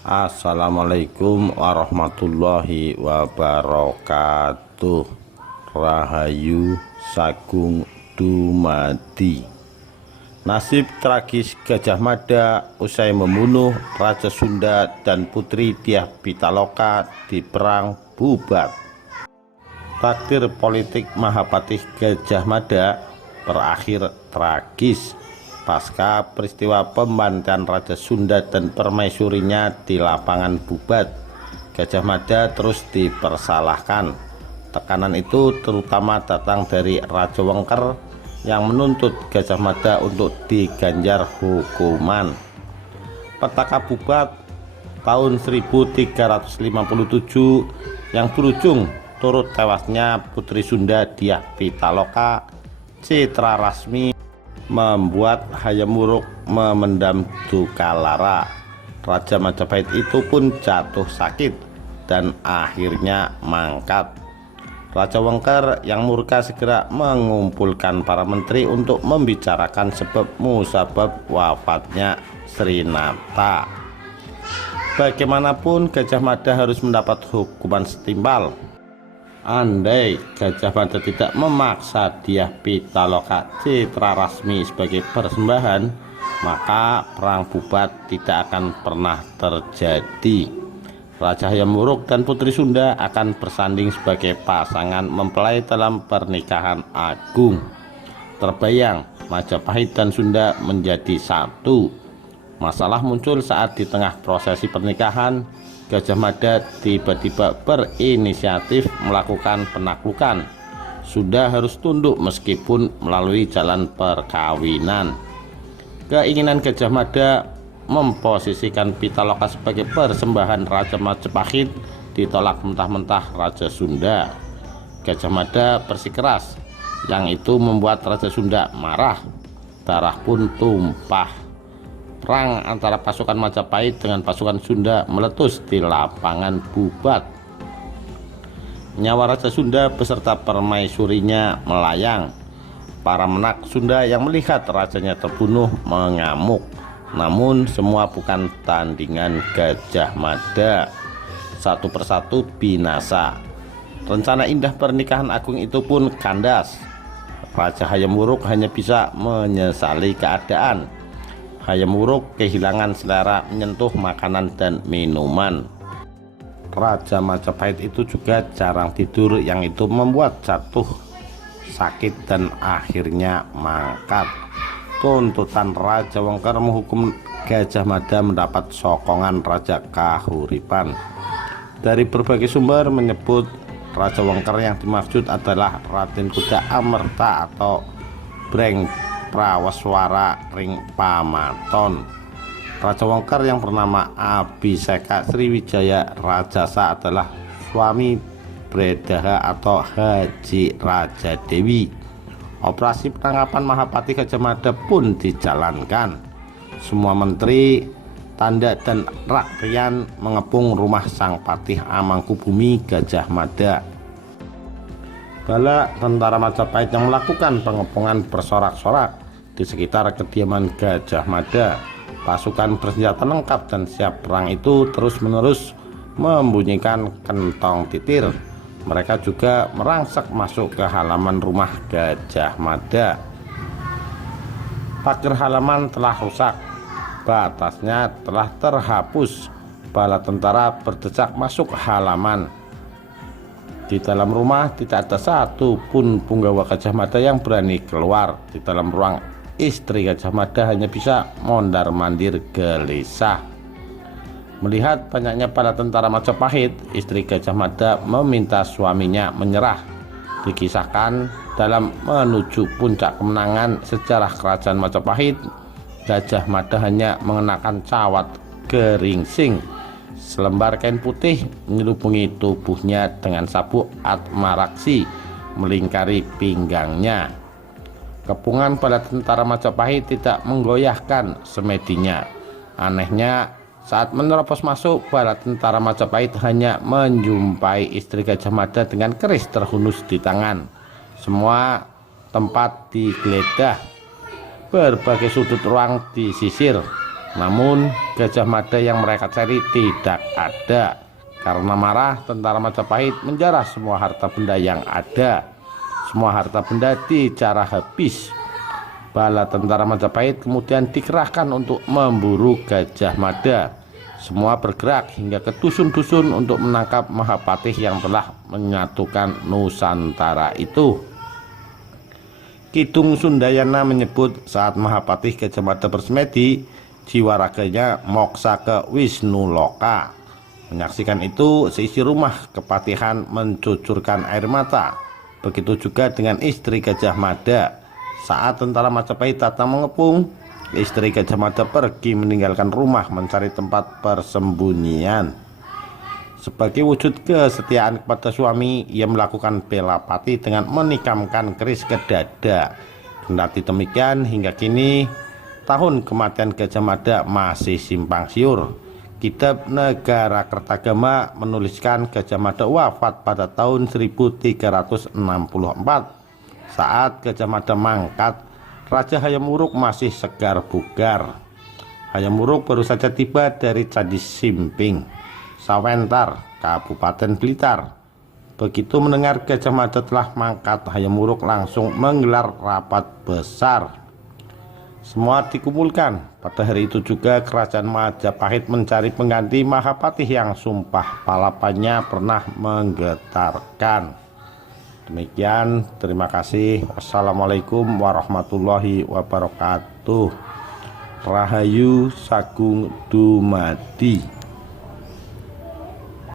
Assalamualaikum warahmatullahi wabarakatuh. Rahayu Sagung Dumadi. Nasib tragis Gajah Mada usai membunuh Raja Sunda dan Putri Dyah Pitaloka di Perang Bubat. Takdir politik Mahapatih Gajah Mada berakhir tragis pasca peristiwa pembantaian Raja Sunda dan permaisurinya di lapangan Bubat. Gajah Mada terus dipersalahkan. Tekanan itu terutama datang dari Raja Wengker yang menuntut Gajah Mada untuk diganjar hukuman. Petaka Bubat tahun 1357 yang berujung turut tewasnya Putri Sunda Dyah Pitaloka citra rasmi membuat Hayam Wuruk memendam duka lara. Raja Majapahit itu pun jatuh sakit dan akhirnya mangkat. Raja Wengker yang murka segera mengumpulkan para menteri untuk membicarakan sebab musabab wafatnya Srinata. Bagaimanapun Gajah Mada harus mendapat hukuman setimpal. Andai Gajah Mada tidak memaksa Dyah Pitaloka citra rasmi sebagai persembahan, maka perang Bubat tidak akan pernah terjadi. Raja Hayam Wuruk dan Putri Sunda akan bersanding sebagai pasangan mempelai dalam pernikahan agung. Terbayang Majapahit dan Sunda menjadi satu. Masalah muncul saat di tengah prosesi pernikahan Gajah Mada tiba-tiba berinisiatif melakukan penaklukan. Sunda harus tunduk meskipun melalui jalan perkawinan. Keinginan Gajah Mada memposisikan Pitaloka sebagai persembahan Raja Majapahit ditolak mentah-mentah Raja Sunda. Gajah Mada bersikeras, yang itu membuat Raja Sunda marah. Darah pun tumpah. Perang antara pasukan Majapahit dengan pasukan Sunda meletus di lapangan Bubat. Nyawa Raja Sunda beserta permaisurinya melayang. Para menak Sunda yang melihat rajanya terbunuh mengamuk. Namun semua bukan tandingan Gajah Mada. Satu persatu binasa. Rencana indah pernikahan agung itu pun kandas. Raja Hayam Wuruk hanya bisa menyesali keadaan. Hayam Wuruk kehilangan selera menyentuh makanan dan minuman. Raja Majapahit itu juga jarang tidur, yang itu membuat jatuh sakit dan akhirnya mangkat. Tuntutan Raja Wengker menghukum Gajah Mada mendapat sokongan Raja Kahuripan. Dari berbagai sumber menyebut Raja Wengker yang dimaksud adalah Raden Kuda Amerta atau Breng Prawaswara Ring Pamaton. Raja Wengker yang bernama Abhiseka Sriwijaya Rajasa adalah suami Bredaha atau Haji Raja Dewi. Operasi penangkapan Mahapatih Gajah Mada pun dijalankan. Semua menteri, tanda dan rakyat mengepung rumah Sang Patih Amangkubumi Gajah Mada. Bala tentara Majapahit yang melakukan pengepungan bersorak-sorak di sekitar kediaman Gajah Mada. Pasukan bersenjata lengkap dan siap perang itu terus-menerus membunyikan kentong titir. Mereka juga merangsek masuk ke halaman rumah Gajah Mada. Pagar halaman telah rusak, batasnya telah terhapus. Bala tentara berdesak masuk halaman. Di dalam rumah tidak ada satu pun punggawa Gajah Mada yang berani keluar. Di dalam ruang istri Gajah Mada hanya bisa mondar-mandir gelisah. Melihat banyaknya para tentara Majapahit, istri Gajah Mada meminta suaminya menyerah. Dikisahkan dalam menuju puncak kemenangan sejarah kerajaan Majapahit, Gajah Mada hanya mengenakan cawat geringsing. Selembar kain putih menyelubungi tubuhnya dengan sabuk atmaraksi melingkari pinggangnya. Kepungan pada tentara Majapahit tidak menggoyahkan semedinya. Anehnya, saat menerobos masuk, bala tentara Majapahit hanya menjumpai istri Gajah Mada dengan keris terhunus di tangan. Semua tempat digeledah, berbagai sudut ruang disisir. Namun Gajah Mada yang mereka cari tidak ada. Karena marah, tentara Majapahit menjarah semua harta benda yang ada. Semua harta benda dijarah habis. Bala tentara Majapahit kemudian dikerahkan untuk memburu Gajah Mada. Semua bergerak hingga ke dusun-dusun untuk menangkap Mahapatih yang telah menyatukan Nusantara itu. Kidung Sundayana menyebut saat Mahapatih Gajah Mada bersemedi, jiwa raganya moksa ke Wisnu Loka. Menyaksikan itu, seisi rumah kepatihan mencucurkan air mata. Begitu juga dengan istri Gajah Mada. Saat tentara Majapahit datang mengepung, istri Gajah Mada pergi meninggalkan rumah mencari tempat persembunyian. Sebagai wujud kesetiaan kepada suami, ia melakukan bela pati dengan menikamkan keris ke dada. Kendati demikian, hingga kini tahun kematian Gajah Mada masih simpang siur. Kitab Negara Kertagama menuliskan Gajah Mada wafat pada tahun 1364. Saat Gajah Mada mangkat, Raja Hayam Wuruk masih segar bugar. Hayam Wuruk baru saja tiba dari Candi Simping, Sawentar, Kabupaten Blitar. Begitu mendengar Gajah Mada telah mangkat, Hayam Wuruk langsung menggelar rapat besar. Semua dikumpulkan. Pada hari itu juga kerajaan Majapahit mencari pengganti Mahapatih yang sumpah palapanya pernah menggetarkan. Demikian, terima kasih. Wassalamualaikum warahmatullahi wabarakatuh. Rahayu Sagung Dumadi.